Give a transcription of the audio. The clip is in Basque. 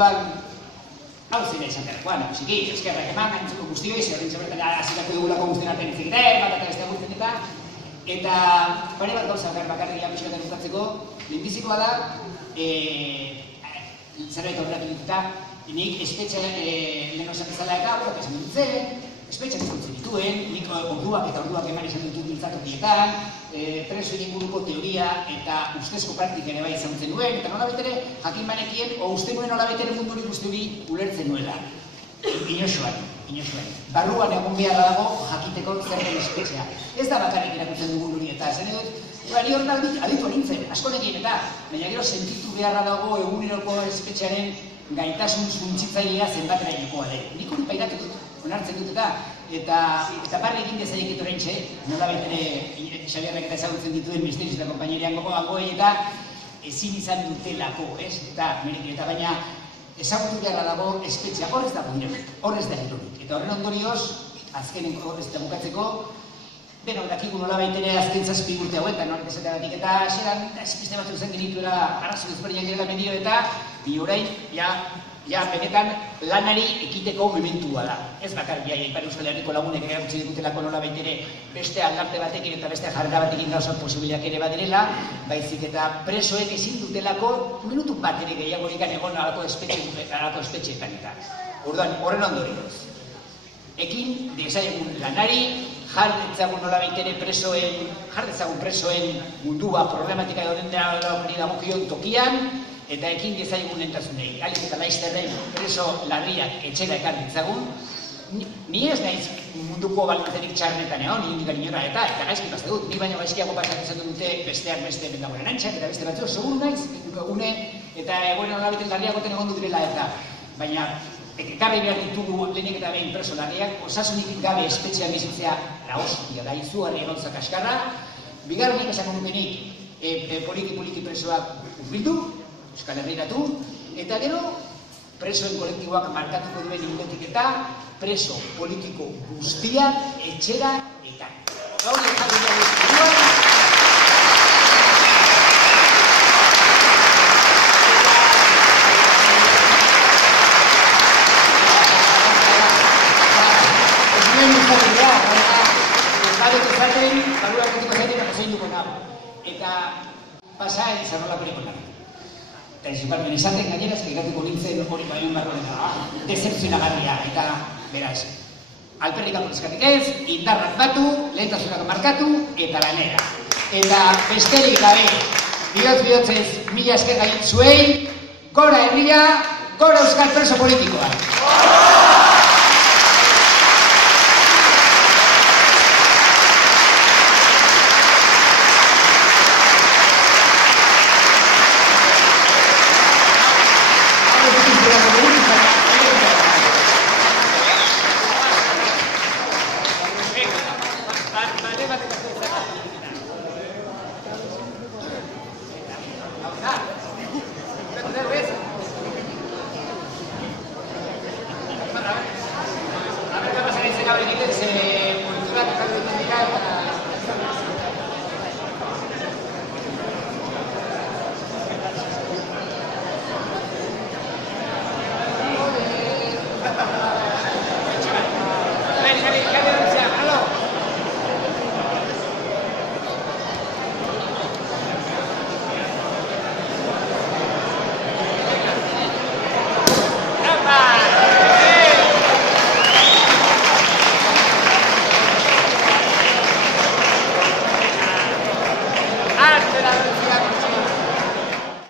orduan, hau zira izan derakoan, nakusiki, eskerrak eman, gaintzuko guztioi, zerren zebertan azitako dugulako guztien artean izegiten, bat eta beste guztien eta pare bat gauza bakarrik pixkaten ukatzeko, lehenbizikoa da, zerbait horretak dituta, nik espetxe lehen osan bezala eta horretak esan dutzen, espetxak izan dituen, nik orduak eta orduak eman izan ditut biltzatokietan, presoen inguruko teoria eta ustezko praktik ere bai izan zenuen, eta nola betere jakin banekien, o uste nuen nola betere mundurik uste hori ulertzen nuela. Inoxoan. Barruan egon beharra dago jakiteko zer den espetxea. Ez da bakarrik irakutzen dugun hori eta zen edut, ni horretan aditu anintzen, asko nekien eta, baina gero sentitu beharra dago eguneroko espetxearen gaitasun suntzitzailea zenbaterainokoa den. Nik hori pairatu dut, onartzen dut eta barri egin dezaik etorrentxe, nola betere Xabierrek eta ezagutzen dituen misterios eta kompainerian gogoei eta ezin izan dutelako, ez? Eta baina ezagutu beharra dago espetxea, horrez dago ironik, horrez da ironik. Eta horren ondorioz, azkenenko horrez eta bukatzeko, beno, dakigu nola baitere azken 7 urte hauetan, horrek esateagatik, eta xeran, espizte batzuk zen genituela arrazo ezberdinak direla medio eta orain, ja, benetan lanari ekiteko momentua da. Ez bakar, Ipar Euskal Herriko lagunek erakutsi digutelako nola baitere beste aldarte batekin eta beste jarrera batekin gauzak posibiliak ere badirela, baizik eta presoek ezin dutelako minutu bat ere gehiagorik egon alako espetxeetan eta. Orduan, horren ondorioz. Ekin dezagun lanari, jarretzagun nola baitere presoen mundua problematika dauden dagokion tokian, eta ekin dezagun entasunei. Alik eta laizterren preso larriak etxera ekar ditzagun, ni ez naiz munduko balantzerik txarretan egon, ni indikar inora eta gaizki pazte dut, ni baino gaizkiago pasatzen zen dute besteak beste bendagoen antxak eta beste batzu, segun naiz, une eta egoen olabeten larriagoten egon direla eta, baina gabe behar ditugu lehenik eta behin preso larriak, osasunik gabe espetxean bizitzea hostia da izugarri egontza kaskarra, bigarrenik esango nukenik poliki presoak urbildu, Euskal Herriratu, eta gero presoen kolektiboak markatuko duen ingotik eta preso politiko guztiak etxera eta. Gaur jarri dugu izan. Ez nuen izan dira, badut ezaten, baduak gutiko zaten eta zein nago. Eta pasaen zerrolakoreko nago. Eta eziparmen esaten gainera, eskegatuko nintzen hori baino barroena, decepzionagarria, eta beraz, alperrik apoliskatik ez, indarrak batu, lehentasunak markatu, eta lanera. Eta besterik gabe, bihotzez, mila esker gain zuei, gora herria, gora euskal preso politikoa. A ver qué pasa en ese cable inglés, cultura que está de